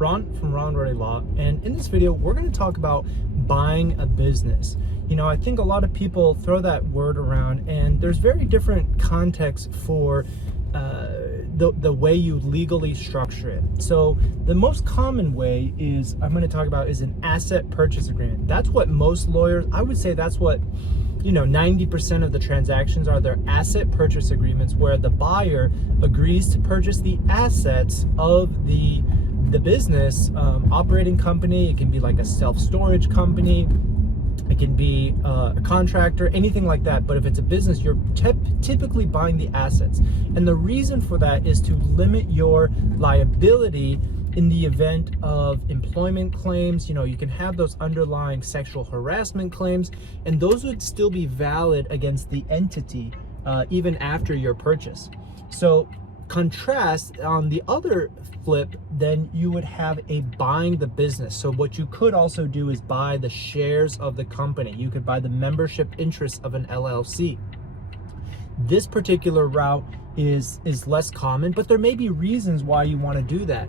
Ron from Ronald Rohde Law, and in this video we're going to talk about buying a business. You know, I think a lot of people throw that word around, and there's very different contexts for the way you legally structure it. So the most common way is I'm going to talk about is an asset purchase agreement. That's what most lawyers, I would say that's what 90% of the transactions are. Their asset purchase agreements, where the buyer agrees to purchase the assets of the business operating company. It can be like a self-storage company, it can be a contractor, anything like that. But if it's a business, you're typically buying the assets. And the reason for that is to limit your liability in the event of employment claims. You can have those underlying sexual harassment claims, and those would still be valid against the entity even after your purchase. So contrast, on the other flip, then you would have a buying the business. So what you could also do is buy the shares of the company. You could buy the membership interests of an LLC. This particular route is less common, but there may be reasons why you want to do that.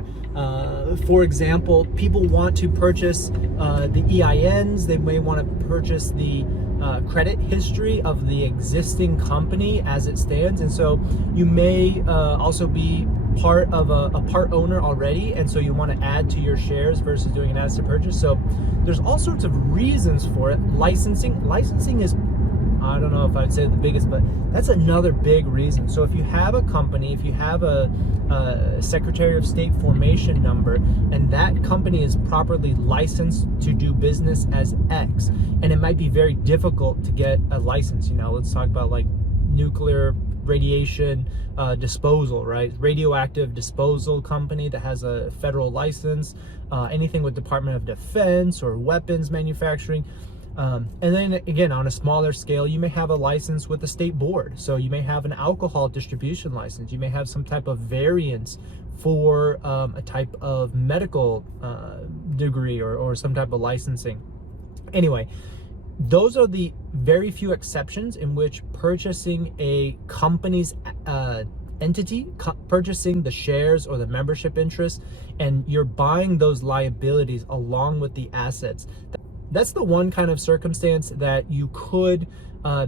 For example, people want to purchase the EINs. They may want to purchase the credit history of the existing company as it stands, and so you may also be part of a part owner already, and so you want to add to your shares versus doing an asset purchase. So there's all sorts of reasons for it. Licensing is, I don't know if I'd say the biggest, but that's another big reason. So if you have a company, if you have a Secretary of State formation number, and that company is properly licensed to do business as X, and it might be very difficult to get a license. Let's talk about like nuclear radiation disposal, right? Radioactive disposal company that has a federal license, anything with Department of Defense or weapons manufacturing. And then again, on a smaller scale, you may have a license with the state board. So you may have an alcohol distribution license. You may have some type of variance for a type of medical degree or some type of licensing. Anyway, those are the very few exceptions in which purchasing a company's entity, purchasing the shares or the membership interest, and you're buying those liabilities along with the assets. That's the one kind of circumstance that you could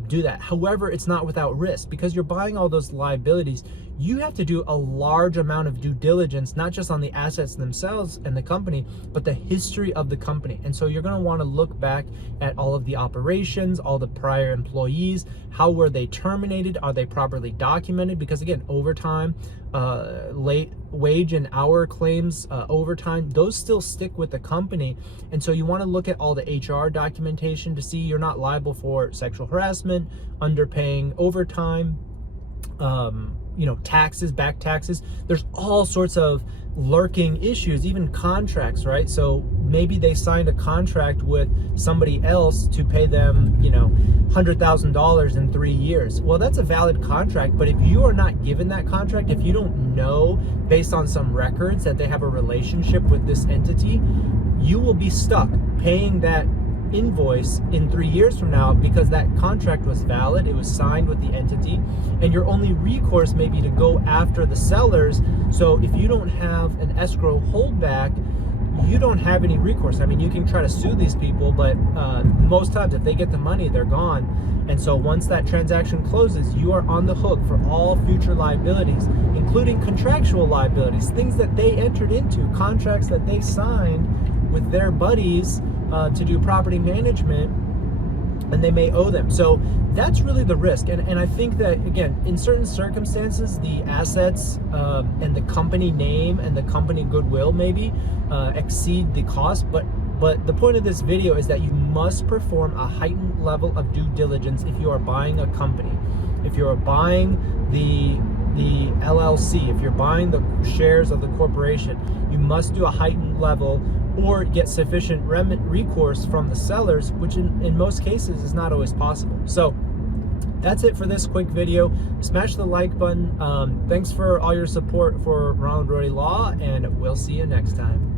do that. However, it's not without risk, because you're buying all those liabilities. You have to do a large amount of due diligence, not just on the assets themselves and the company, but the history of the company. And so you're going to want to look back at all of the operations, all the prior employees. How were they terminated? Are they properly documented? Because again, overtime, late wage and hour claims, overtime, those still stick with the company. And so you want to look at all the HR documentation to see you're not liable for sexual harassment, underpaying overtime, taxes, back taxes. There's all sorts of lurking issues, even contracts, right? So maybe they signed a contract with somebody else to pay them, $100,000 in 3 years. Well, that's a valid contract, but if you are not given that contract, if you don't know based on some records that they have a relationship with this entity, you will be stuck paying that invoice in 3 years from now, because that contract was valid, it was signed with the entity, and your only recourse may be to go after the sellers. So if you don't have an escrow holdback, you don't have any recourse. I mean, you can try to sue these people, but most times if they get the money, they're gone. And so once that transaction closes, you are on the hook for all future liabilities, including contractual liabilities, things that they entered into, contracts that they signed with their buddies to do property management, and they may owe them. So that's really the risk. And I think that, again, in certain circumstances, the assets and the company name and the company goodwill maybe exceed the cost. But the point of this video is that you must perform a heightened level of due diligence if you are buying a company. If you are buying the LLC, if you're buying the shares of the corporation, you must do a heightened level or get sufficient recourse from the sellers, which in most cases is not always possible. So that's it for this quick video. Smash the like button. Thanks for all your support for Ronald Rohde Law, and we'll see you next time.